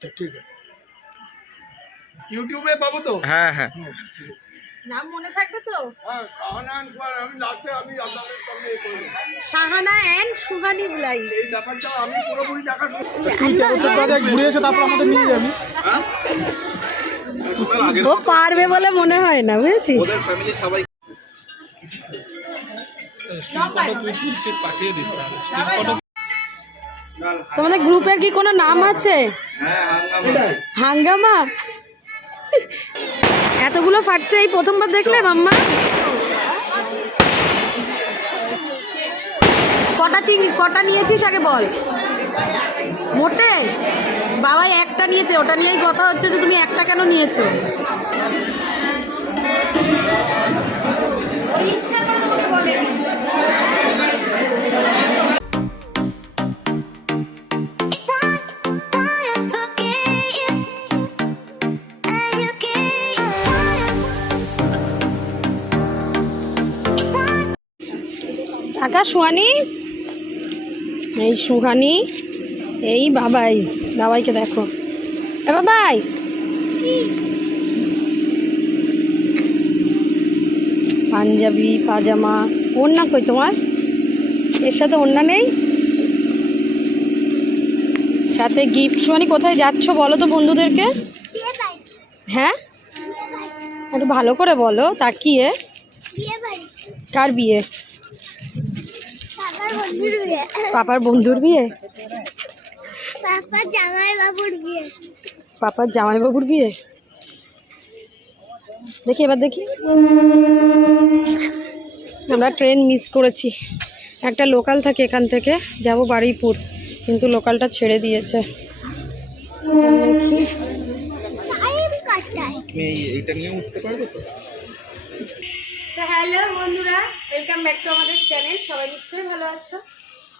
ঠিক আছে। ইউটিউবে পাবো তো? হ্যাঁ হ্যাঁ। নাম মনে থাকবে তো? হ্যাঁ সাহানা আনসার আমি লাস্টে আমি আপনাদের সঙ্গে এ করব। শাহানা অ্যান্ড সুহানিজ লাইভ এই ব্যাপারটা আমি পুরোপুরি দেখা ঘুরে এসে তারপর আমাদের নিয়ে যাবি ও পারবে বলে মনে হয় না বুঝেছিস? ওদের ফ্যামিলি সবাই তুই পাঠিয়ে দিস তোমাদের গ্রুপের কি কোনো নাম আছে? হাঙ্গামা? হাঙ্গামা এতগুলো ফাটছে, এই প্রথমবার দেখলে মাম্মা? কটা চিংড়ি কটা নিয়েছিস আগে বল? মোটে? বাবাই একটা নিয়েছে, ওটা নিয়েই কথা হচ্ছে যে তুমি একটা কেন নিয়েছো? কাকা সুহানি? এই সুহানি এই বাবাই বাবাইকে দেখো। এ বাবাই! পাঞ্জাবি পাজামা ওড়না কই তোমার? এর সাথে ওড়না নেই? সাথে গিফট সুহানি কোথায় যাচ্ছ বলো তো বন্ধুদেরকে? হ্যাঁ? একটু ভালো করে বলো তাকিয়ে। কার বিয়ে? বাবার বন্ধুর বিয়ে পাপার বন্ধুর বিয়ে? জামাই বাবুর বিয়ে। পাপার জামাইবাবুর বিয়ে? দেখি এবার দেখি। আমরা ট্রেন মিস করেছি। একটা লোকাল থাকে এখান থেকে যাব বারুইপুর কিন্তু লোকালটা ছেড়ে দিয়েছে। দেখি। এইটা নিয়ে উঠতে পারবে তো? হ্যালো বন্ধুরা ওয়েলকাম ব্যাক টু আমাদের চ্যানেল সবাই নিশ্চয়ই ভালো আছো?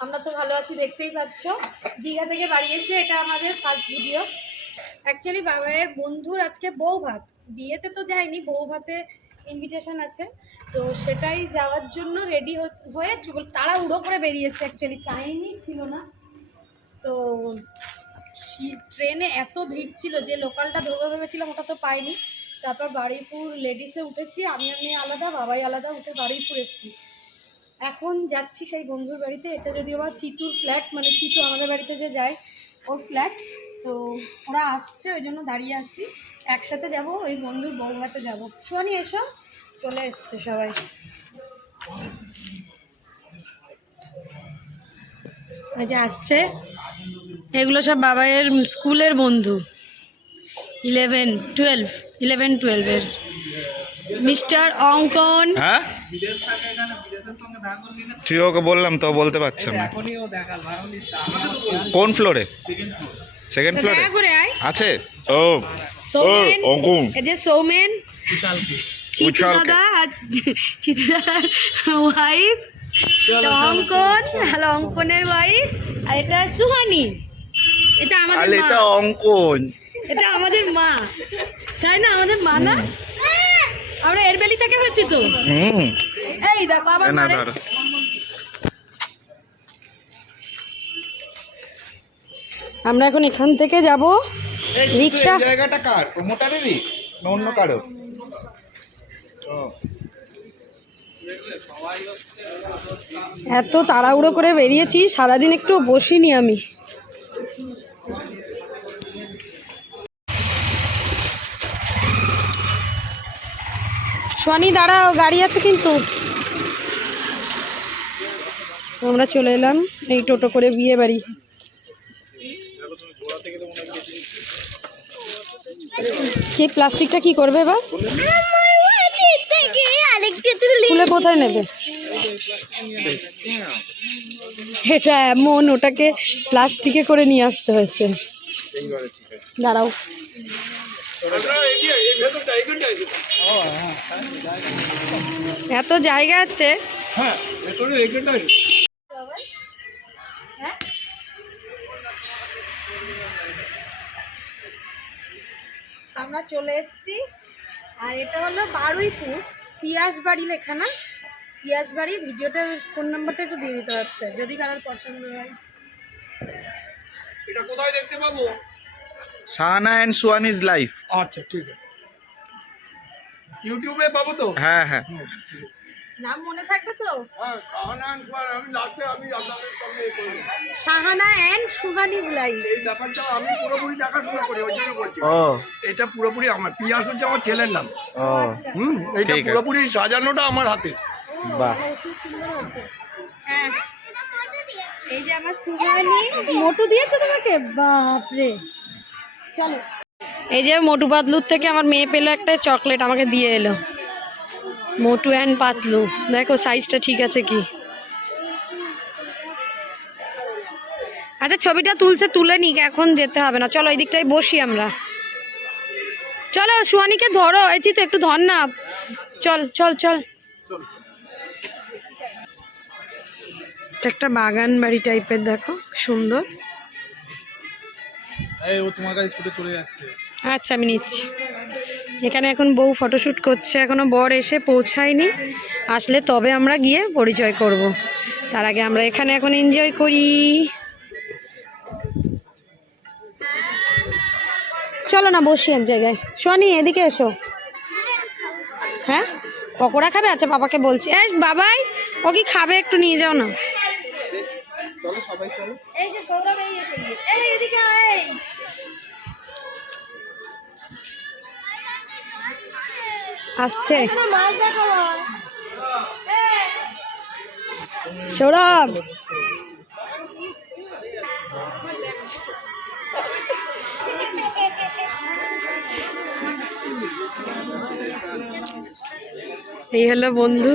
আমরা তো ভালো আছি, দেখতেই পাচ্ছ। দীঘা থেকে বাড়ি এসে এটা আমাদের ফার্স্ট ভিডিও অ্যাকচুয়ালি বাবাইয়ের বন্ধুর আজকে বউ ভাত। বিয়েতে তো যায়নি, বউ ভাতে ইনভিটেশন আছে। তো সেটাই যাওয়ার জন্য রেডি হয়ে তারা উড়ো করে বেরিয়েছে অ্যাকচুয়ালি টাইমই ছিল না। তো ট্রেনে এত ভিড় ছিল যে লোকালটা ধরবো ভেবেছিলাম, ওটা তো পাইনি। তারপর বারুইপুর লেডিসে উঠেছি, আমি আর মেয়ে আলাদা, বাবাই আলাদা, উঠে বারুইপুর এসেছি। এখন যাচ্ছি সেই বন্ধুর বাড়িতে, এটা যদিও বা চিতুর ফ্ল্যাট মানে চিতু আমাদের বাড়িতে যে যায়, ওর ফ্ল্যাট তো ওরা আসছে, ওই জন্য দাঁড়িয়ে আছি। একসাথে যাব, ওই বন্ধুর বউ ভাতে যাব। শোনি এসো। চলে এসছে সবাই। ওই যে আসছে, এগুলো সব বাবাইয়ের স্কুলের বন্ধু। ইলেভেন টুয়েলভ ইলেভেন টুয়েলভের। মিস্টার অঙ্কন। হ্যাঁ? তুই ওকে বললাম তো বলতে পারছে না। কোন ফ্লোরে? সেকেন্ড ফ্লোরে আছে? ও। সৌমেন। ও, এই যে সৌমেন। চিতু। দাদা চিতু দাদার ওয়াইফ অঙ্কন। হ্যালো অঙ্কনের ওয়াইফ আর এটা সুহানি। এটা আমাদের মা। এটা অঙ্কন। এটা আমাদের মা। তাই না? আমাদের মা না আমরা এর বেলি থেকে হয়েছি তো? এই দেখো আবার আমরা এখন এখান থেকে যাব। রিক্সা। জায়গাটা কার? প্রমোটারেরই? না অন্য কারও? এত তাড়াহুড়ো করে বেরিয়েছি সারাদিন একটু বসিনি আমি। সোয়ানি দাঁড়াও, গাড়ি আছে কিন্তু। আমরা চলে এলাম এই টোটো করে বিয়ে বাড়ি। কি, প্লাস্টিকটা কি করবে এবার? কোথায় নেবে? এটা এমন, ওটাকে প্লাস্টিকে করে নিয়ে আসতে হয়েছে। দাঁড়াও। এত জায়গা আছে? হ্যাঁ ভেতরে আমরা চলে এসেছি আর এটা হলো বারুইপুর পিয়াসবাড়ি লেখা না? পিয়াসবাড়ি ভিডিওটার ফোন নাম্বারটা একটু দিয়ে দিতে পারতে যদি কারোর পছন্দ হয়। এটা কোথায় দেখতে পাবো? সাহানা অ্যান্ড সুয়ানিজ লাইফ আচ্ছা ঠিক আছে। ইউটিউবে পাবো তো? হ্যাঁ হ্যাঁ। নাম মনে থাকবে তো? হ্যাঁ সাহানা and সোহানা, আমি লাস্টে আমি আপনাদের সঙ্গে এ করব। সাহানা অ্যান্ড সুহানিজ লাইভ এই ব্যাপারটা আমি পুরোপুরি দেখাশোনা করি ওই জন্য বলছি। ও। এটা পুরোপুরি আমার পিয়াস হচ্ছে আমার ছেলের নাম। ও। হুম এটা পুরোপুরি সাজানোটা আমার হাতে। বাহ। হ্যাঁ। এই যে আমার সুহানি মোটু দিয়েছে তোমাকে? বাপরে। চলো। এই যে মোটু পাতলুর থেকে আমার মেয়ে পেল একটা চকলেট, আমাকে দিয়ে এলো। মোটু অ্যান্ড পাতলু। দেখো সাইজটা ঠিক আছে কি? আচ্ছা ছবিটা তুলছে, তুলে নিক, এখন যেতে হবে না। চলো এই দিকটায় বসি আমরা। চলো, সুহানিকে ধরো। এই তো একটু ধর না। চল চল চল। একটা বাগান বাড়ি টাইপের দেখো, সুন্দর। আচ্ছা আমি নিচ্ছি। এখানে এখন বউ ফটোশ্যুট করছে, এখনও বর এসে পৌঁছায়নি। আসলে তবে আমরা গিয়ে পরিচয় করব। তার আগে আমরা এখানে এখন এনজয় করি। চলো না, বসি এক জায়গায়। শনি এদিকে এসো। হ্যাঁ? পকোড়া খাবে? আচ্ছা বাবাকে বলছি। এই, বাবাই, ও কি খাবে একটু নিয়ে যাও না। চলো সবাই চলো। এই যে সৌরভ এই এসে গিয়েছে। এই এদিকে আয়। আসছে। সৌরভ। এই হলো বন্ধু।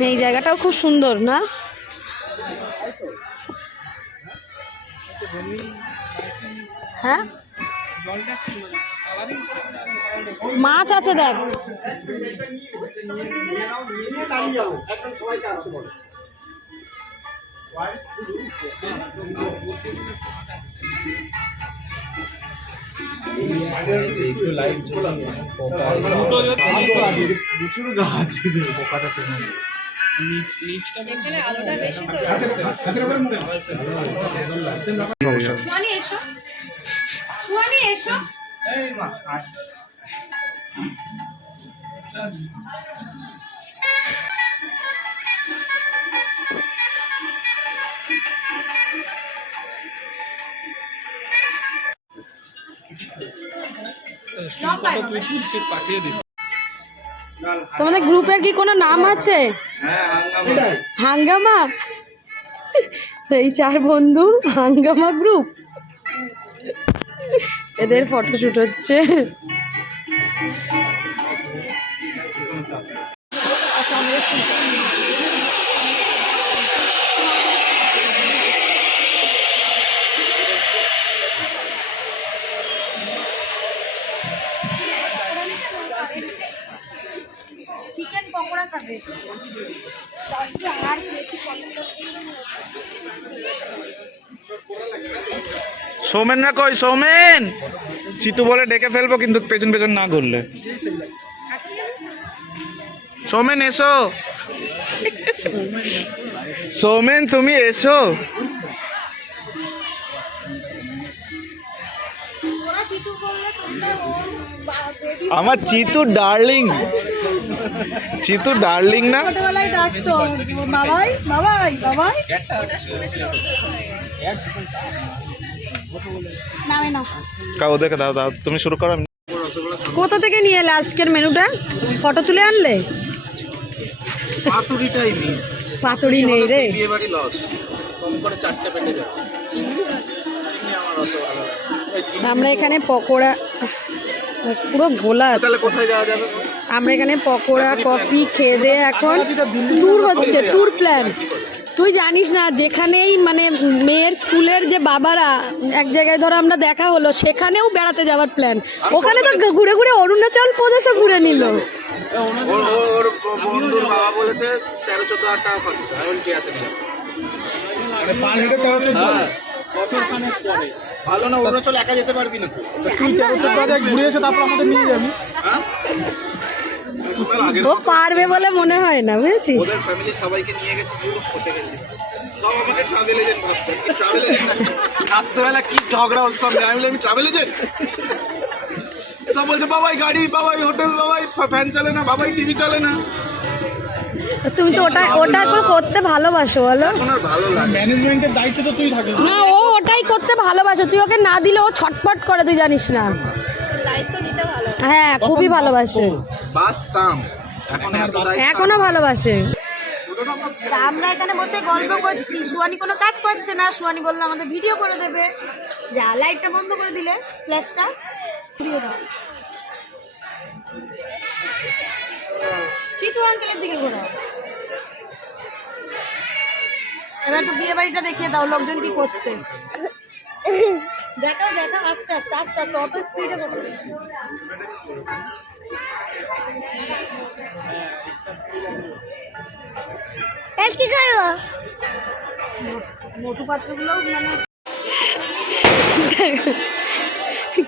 এই জায়গাটাও খুব সুন্দর না? হ্যাঁ? মাছ আছে দেখ। দুটো যদি নিচ ফটো তুই তুলছিস পাঠিয়ে দিস তোমাদের গ্রুপের কি কোনো নাম আছে? হ্যাঁ হাঙ্গামা হাঙ্গামা? এই চার বন্ধু হাঙ্গামা গ্রুপ। এদের ফটোশ্যুট হচ্ছে। সৌমেনরা কই সৌমেন? চিতু বলে ডেকে ফেলব কিন্তু পেছন পেছন না ঘুরলে। সৌমেন এসো। সৌমেন তুমি এসো। আমার চিতু ডার্লিং। চিতু ডার্লিং না? বাবাই বাবাই বাবাই। নামে না কাউ দেখে দাও দাও তুমি শুরু করো কোথা থেকে নিয়ে এলে আজকের মেনুটা? ফটো তুলে আনলে? পাতুরিটাই মিস পাতুরি নেই রে। বিয়ে বাড়ি লস কম করে চারটে পেটে যাবে। চিনি আমার অত ভালো লাগে না। আমরা এখানে পকোড়া পুরো গোলা আছে। তাহলে কোথায় যাওয়া যাবে? আমরা এখানে পকোড়া কফি খেয়ে দিয়ে এখন ট্যুর হচ্ছে ট্যুর প্ল্যান তুই জানিস না যেখানেই মানে মেয়ের স্কুলের যে বাবারা এক জায়গায় ধরো আমরা দেখা হলো সেখানেও বেড়াতে যাওয়ার প্ল্যান ওখানে তো ঘুরে ঘুরে অরুণাচল প্রদেশও ঘুরে নিল। ওর ওর- ওর বন্ধুর বাবা বলেছে তেরো চোদ্দ হাজার টাকা খরচা এখন কি আছে? স্যার পার হেডে তেরো চোদ্দ হ্যাঁ। ভালো না অরুণাচল একা যেতে পারবি না তুই তুই তেরো চোদ্দ ঘুরে এসে তারপর আমাদের নিয়ে যাবি। হ্যাঁ? ও পারবে বলে মনে হয় না বুঝেছিস? ওদের ফ্যামিলি সবাইকে নিয়ে গেছে পুরো পচে গেছে। সব আমাকে ট্রাভেল এজেন্ট ভাবছে ট্রাভেল এজেন্ট রাত্রেবেলা কি ঝগড়া ওর সঙ্গে আমি আমি ট্রাভেল এজেন্ট সব বলছে বাবাই গাড়ি বাবাই হোটেল বাবাই ফ্যান চলে না বাবাই টিভি চলে না। তুমি তো ওটা ওটা তো করতে ভালোবাসো বলো। এখন আর ভালো লাগে ম্যানেজমেন্টের দায়িত্বে তো তুই থাকিস। না ও ওটাই করতে ভালোবাসো। তুই ওকে না দিলে ও ছটপট করে তুই জানিস না। হ্যাঁ খুবই ভালোবাসে। বাসতাম এখন এত এখনও ভালোবাসে। আমরা এখানে বসে গল্প করছি। সুয়ানি কোনো কাজ পাচ্ছে না। সুয়ানি বলল আমাদের ভিডিও করে দেবে। যা লাইটটা বন্ধ করে দিলে ফ্ল্যাশটা ঘুরিয়ে দাও। চিতু আঙ্কেলের দিকে ঘোরাও। এবার একটু বিয়ে বাড়িটা দেখিয়ে দাও লোকজন কি করছে। দেখাও দেখাও আস্তে আস্তে আস্তে আস্তে অত স্পিডে করো কি করব? মোটু পাত্রগুলো মানে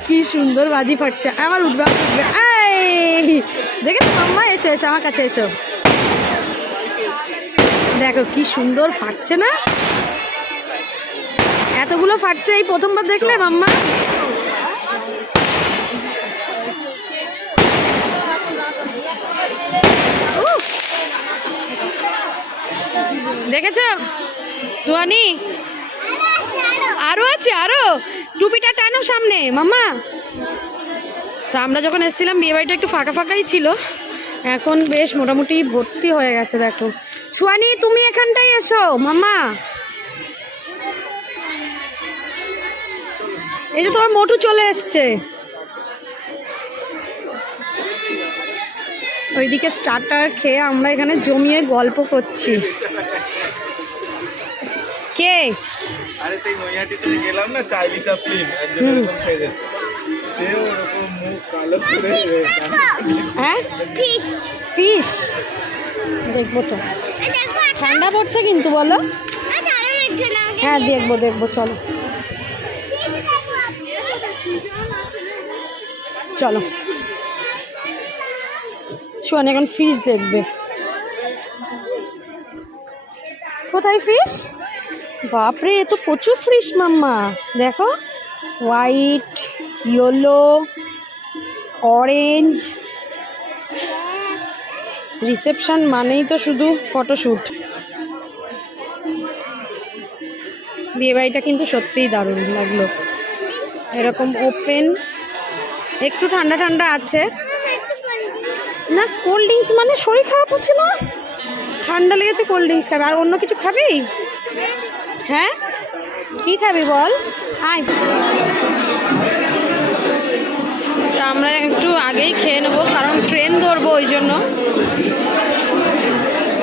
কি সুন্দর বাজি ফাটছে। আমার উঠবে উঠবে। দেখেছ মাম্মা? এসো এসো আমার কাছে এসো। দেখো কি সুন্দর ফাটছে না? এতগুলো ফাটছে এই প্রথমবার দেখলে মাম্মা? দেখেছ? সোয়ানি আরও আছে, আরও। টুপিটা টানো সামনে, মাম্মা। তা আমরা যখন এসেছিলাম বিয়ে বাড়িটা একটু ফাঁকা ফাঁকাই ছিল। এখন বেশ মোটামুটি ভর্তি হয়ে গেছে, দেখো। সোয়ানি তুমি এখানটাই এসো, মাম্মা। এই যে তোমার মোটু চলে এসছে। ওইদিকে স্টার্টার খেয়ে আমরা এখানে জমিয়ে গল্প করছি। কে? আরে সেই নৈহাটিতে গেলাম না চার্লি চাপলিন একজন হুম। এরকম সেজেছে। সে ওরকম মুখ কালো করে হ্যাঁ ফিশ দেখব তো। ঠান্ডা পড়ছে কিন্তু বলো। হ্যাঁ দেখব দেখব চলো। চলো। শোন এখন ফিশ দেখবে। কোথায় ফিশ বাপরে, এ তো প্রচুর ফিশ মাম্মা। দেখো হোয়াইট ইয়েলো অরেঞ্জ রিসেপশন মানেই তো শুধু ফটোশ্যুট বিয়েবাড়িটা কিন্তু সত্যিই দারুণ লাগল। এরকম ওপেন একটু ঠান্ডা ঠান্ডা আছে। না কোল্ড ড্রিঙ্কস মানে শরীর খারাপ হচ্ছে না? ঠান্ডা লেগেছে কোল্ড ড্রিঙ্কস খাবে। আর অন্য কিছু খাবি? হ্যাঁ? কি খাবি বল? আয়। তা আমরা একটু আগেই খেয়ে নেব, কারণ ট্রেন ধরবো ওই জন্য।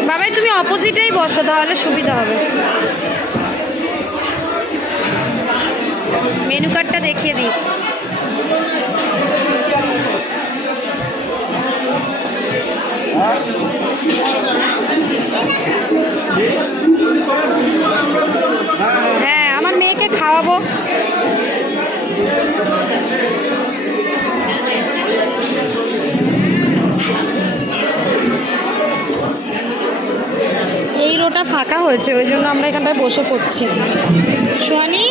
বাবাই, তুমি অপোজিটেই বসো, তাহলে সুবিধা হবে। মেনু কার্ডটা দেখিয়ে দিই। হ্যাঁ আমার মেয়েকে খাওয়াবো। এই রোটা ফাঁকা হয়েছে, ওই জন্য আমরা এখানটায় বসে পড়ছি। সোহানি,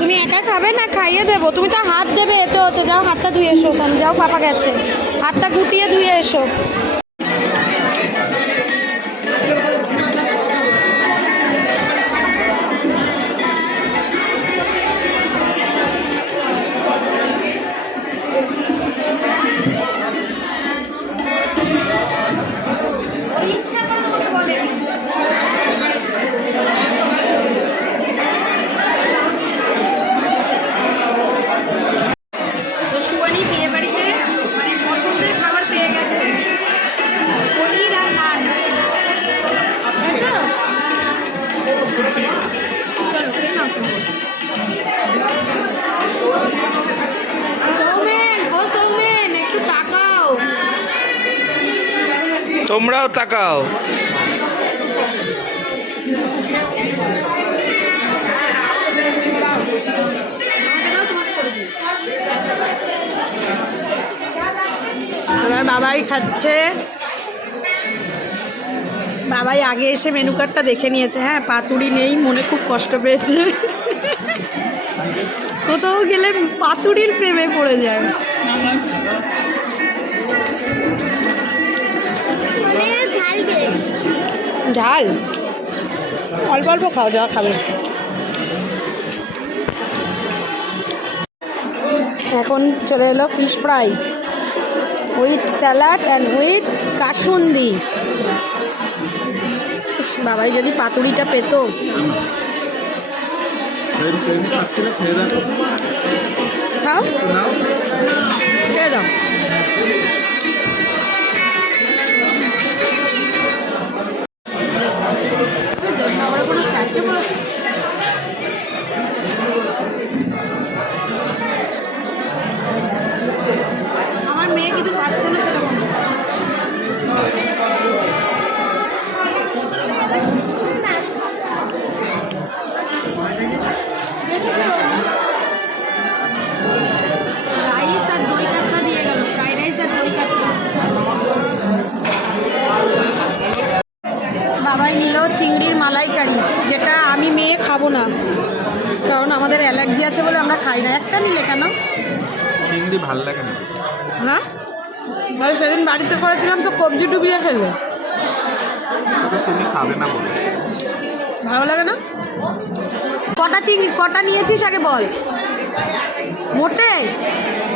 তুমি একা খাবে না খাইয়ে দেবো? তুমি তো হাত দেবে এতে ওতে, যাও হাতটা ধুয়ে এসো যাও, পাপা গেছে। হাতটা গুটিয়ে ধুয়ে এসো। তোমরাও তাকাও। এবার বাবাই খাচ্ছে। বাবাই আগে এসে মেনু কার্ডটা দেখে নিয়েছে। হ্যাঁ পাতুড়ি নেই, মনে খুব কষ্ট পেয়েছে। কোথাও গেলে পাতুড়ির প্রেমে পড়ে যায়। ঝাল। অল্প অল্প খাও, যা খাবে। এখন চলে এলো fish fry with salad and with kasundi. Babai, যদি পাতুড়িটা পেতো। খাও। খেয়ে যাও। চিংড়ি ভালো লাগে না বেশি। হ্যাঁ? আর সেদিন বাড়িতে করেছিলাম তো কবজি ডুবিয়ে ফেলবে তো তুমি খাবে না বলে। ভালো লাগে না? কটা চিংড়ি কটা নিয়েছিস আগে বল। মোটে?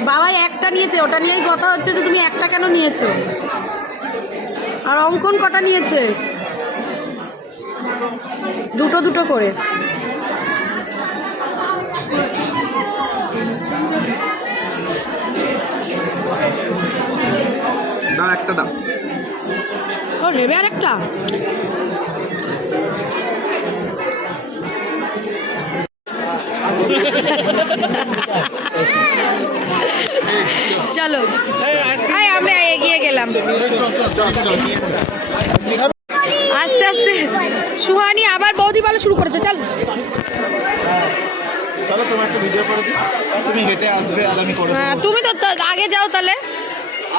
বাবাই একটা নিয়েছে ওটা নিয়েই কথা হচ্ছে যে তুমি একটা কেন নিয়েছো? আর অঙ্কন কটা নিয়েছে? দুটো দুটো করে। দাও একটা দাও। ও নেবে আর একটা চলো আয় আমরা এগিয়ে গেলাম। আস্তে আস্তে। সুহানি আবার বৌদি বলা শুরু করেছে চল। তোমার একটা ভিডিও করে দিই। তুমি হেঁটে আসবে আর আমি করে হ্যাঁ, তুমি তো আগে যাও তাহলে।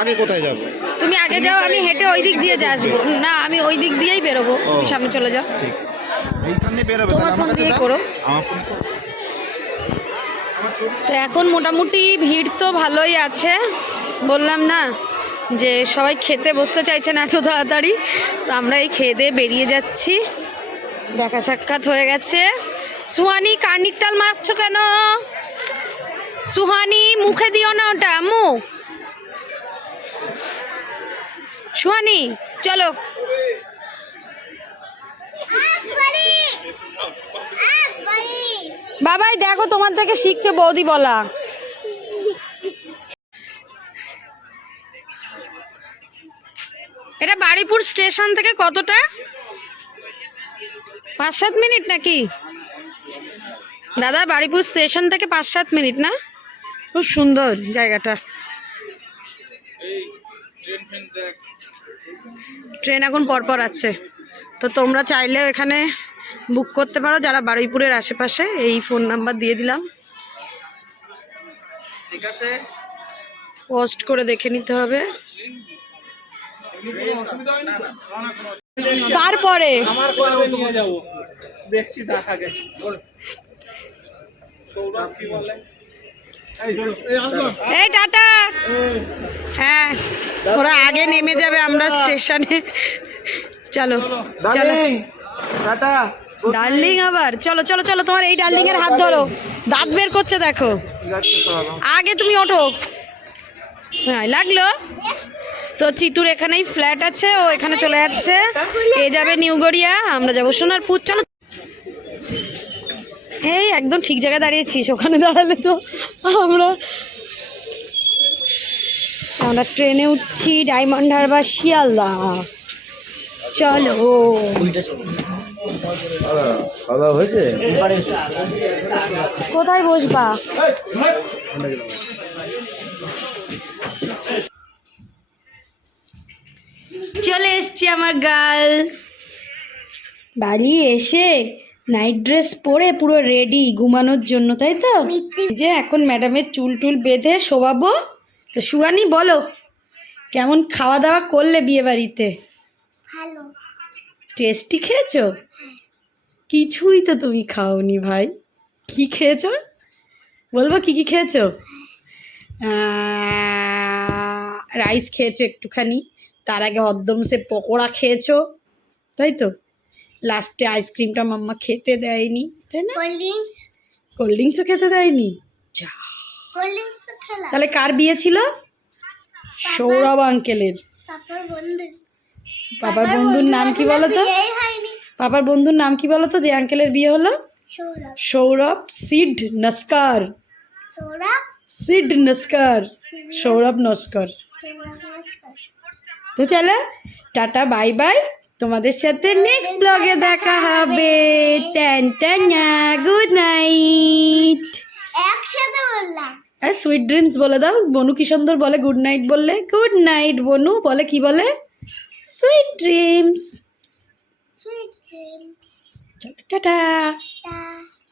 আগে কোথায় যাব? তুমি আগে যাও আমি হেঁটে ওই দিক দিয়ে যা আসব। না আমি ওই দিক দিয়েই বেরোবো। তুমি সামনে চলে যাও। ঠিক। এইখান দিয়ে বেরোবে তোমার ফোন দিয়ে করো। আমার ফোন তো এখন মোটামুটি ভিড় তো ভালোই আছে। বললাম না যে সবাই খেতে বসতে চাইছে না এত তাড়াতাড়ি। তো আমরা এই খেয়ে দিয়ে বেরিয়ে যাচ্ছি। দেখা সাক্ষাৎ হয়ে গেছে। সুহানি কার্নিক টাল মারছো কেন? সুহানি, মুখে দিও না ওটা আম্মু সুহানি, চলো। বাবাই, দেখো তোমার থেকে শিখছে বৌদি বলা। এটা বাড়িপুর স্টেশন থেকে কতটা? পাঁচ সাত মিনিট নাকি? দাদা বাড়িপুর স্টেশন থেকে পাঁচ সাত মিনিট না? খুব সুন্দর জায়গাটা। ট্রেন এখন পরপর আছে। তো তোমরা চাইলেও এখানে বুক করতে পারো যারা বারুইপুরের আশেপাশে এই ফোন নাম্বার দিয়ে দিলাম। ঠিক আছে। পোস্ট করে দেখে নিতে হবে। তারপরে? আমার নিয়ে যাব। দেখছি দেখা গেছে। সৌরভ কি বলে? এই টাটা। হ্যাঁ ওরা আগে নেমে যাবে আমরা স্টেশনে। চলো চলো। Darling tata. ডার্লিং আবার? চলো চলো চলো তোমার এই ডার্লিং এর হাত ধরো। দাঁত বের করছে দেখো। আগে তুমি ওঠো। হ্যাঁ লাগল? তো চিতুর এখানেই ফ্ল্যাট আছে ও এখানে চলে যাচ্ছে। এ যাবে নিউ গড়িয়া আমরা যাব সোনারপুর। চলো। এই একদম ঠিক জায়গায় দাঁড়িয়েছিস ওখানে দাঁড়ালে তো আমরা আমরা ট্রেনে উঠছি ডায়মন্ড হারবার শিয়ালদা। চলো। কোথায় বসবা? চলে এসছি আমার গাল। বাড়ি এসে নাইট ড্রেস পরে পুরো রেডি ঘুমানোর জন্য তাই তো? যে এখন ম্যাডামের চুল টুল বেঁধে শোয়াবো তো শুয়ানি বলো কেমন খাওয়া দাওয়া করলে বিয়ে বাড়িতে ভালো। টেস্টি খেয়েছো? কিছুই তো তুমি খাওনি ভাই। কি খেয়েছো? বলব কি কি খেয়েছো? রাইস খেয়েছো একটুখানি। তার আগে অদ্দমসে পকোড়া খেয়েছো তাই তো? লাস্টে আইসক্রিমটা মাম্মা খেতে দেয়নি তাই না? Cold drinks. কোল্ড ড্রিঙ্কসও খেতে দেয়নি? যা। তাহলে কার বিয়ে ছিল? সৌরভ আঙ্কেলের। পাপার বাবার বন্ধুর নাম কি বলো তো? বাবার বন্ধুর নাম কি বলো তো যে আঙ্কেলের বিয়ে হলো? সৌরভ। সিড নস্কর। সিড নস্কর। সৌরভ নস্কর। তো চলো টাটা বাই বাই। তোমাদের সাথে নেক্সট ব্লগে দেখা হবে। ট্যান ট্যানা গুড নাইট একসাথে বললাম। আর সুইট ড্রিমস বলে দাও। বনু কি সুন্দর বলে গুড নাইট বললে। গুড নাইট বনু বলে কি বলে? Sweet dreams sweet dreams tata.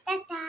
Tata.